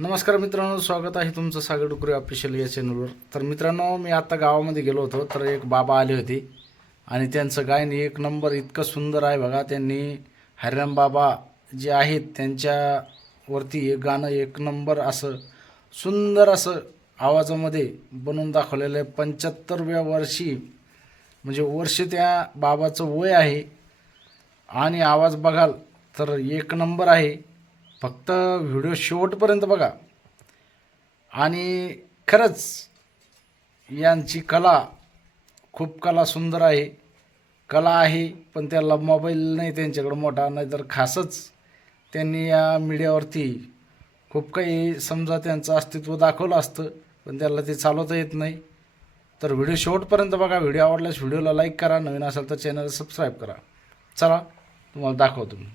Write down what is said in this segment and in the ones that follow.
नमस्कार मित्रांनो, स्वागत आहे तुमचं सागर डुकरे ऑफिशियल या चॅनलवर. तर मित्रांनो, मी आता गावामध्ये गेलो होतो, तर एक बाबा आले होते आणि त्यांचं गायन एक नंबर इतकं सुंदर आहे बघा. त्यांनी हरिराम बाबा जे आहेत त्यांच्यावरती एक गाणं एक नंबर असं सुंदर असं आवाजामध्ये बनवून दाखवलेलं आहे. 75व्या वर्षी म्हणजे वर्ष त्या बाबाचं वय आहे आणि आवाज बघाल तर एक नंबर आहे. फक्त व्हिडिओ शेवटपर्यंत बघा. आणि खरंच यांची कला खूप कला सुंदर आहे, कला आहे, पण त्याला मोबाईल नाही त्यांच्याकडं मोठा, नाही तर खासच त्यांनी या मीडियावरती खूप काही समजा त्यांचं अस्तित्व दाखवलं असतं, पण त्याला ते चालवता येत नाही. तर व्हिडिओ शेवटपर्यंत बघा. व्हिडिओ आवडल्यास व्हिडिओला लाईक करा, नवीन असेल तर चॅनल सबस्क्राईब करा. चला तुम्हाला दाखवतो मी.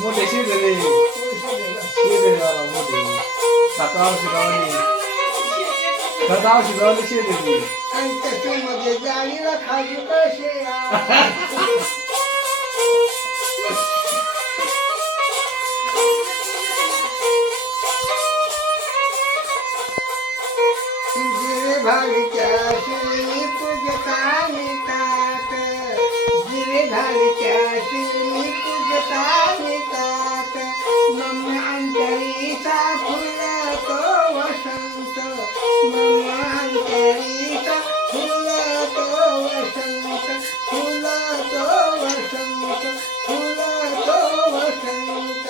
मोठे शेजारी शेजारीवाला मोठे सकाळ शिकावली सकाळ शिकावली शेजारी आणि त्याच्यामध्ये जाळीला खाली कसे भागच्या शिवनी पूजता नितात जिरे भागच्या शिवनी पूजता नितात मम्मी अंतरीचा फुलतो वसंत मम्मी अंतरीचा फुलतो वसंत फुलतो वसंत फुलतो वसंत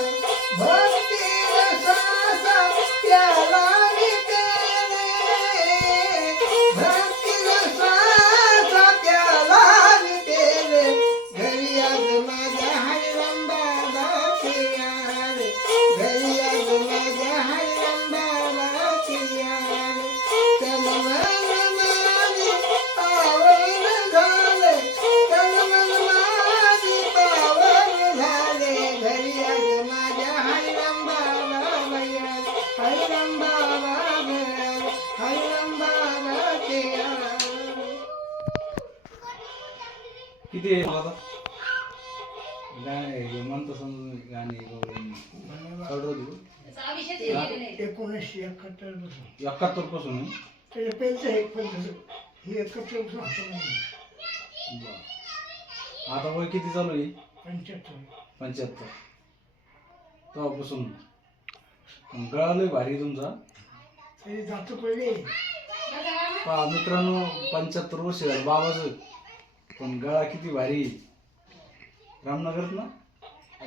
भक्ती रसाचा प्याला भक्ती रसाचा प्याला नितेले घरी आज माझ्या हरिराम बाबाची याद घरी आज माझ्या हरिराम बाबाची याद तन मन माझी पावन झाले तन मन माझी पावन झाले घरी आज माझ्या हरिराम बाबा याद हरिराम बाबा हरिराम बाबा किती आहे आता गाणे म्हणतो समजून गाणे एकोणीसशे 71 पासून 71 पासून त्याच्या पेनचं हे पण ही 71 पासून आता वय किती चालू आहे 75 तेव्हापासून गळा लय भारी तुमचा तरी जातो पडले पहा मित्रांनो 75 वर्ष झालं बाबाचं पण गळा किती भारी रामनगर ना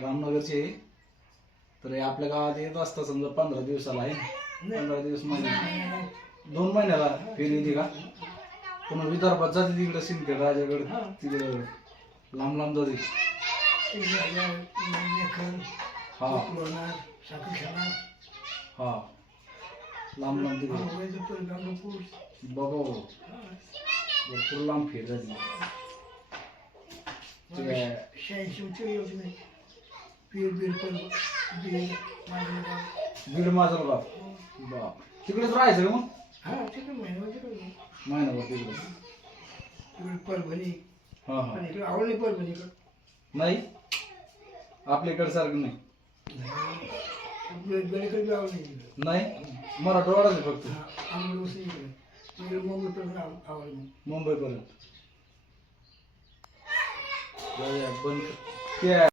रामनगरचे तर हे आपल्या गावात येत असतं समजा 15 दिवसाला आहे 15 दिवस महिना 2 महिन्याला फेरी येते का पुन्हा विदर्भात जाते तिकडं सिंदखेड राजागड तिकडं लांब लांब जाते हा हा लांब लांब तिकडे बघा भरपूर लांब फेर जाते 86 योजने बीड माझं बाप तिकडेच राहायचं का मग हा तिकडे महिनाभर तिकडे परभणी हा हा इकडे आवडली परभणी नाही आपल्याकडे सारखं नाही गडीकडे आवडली नाही मराठवाडाच आहे फक्त इकडे मुंबईपर्यंत आवडली मुंबईपर्यंत बंद ते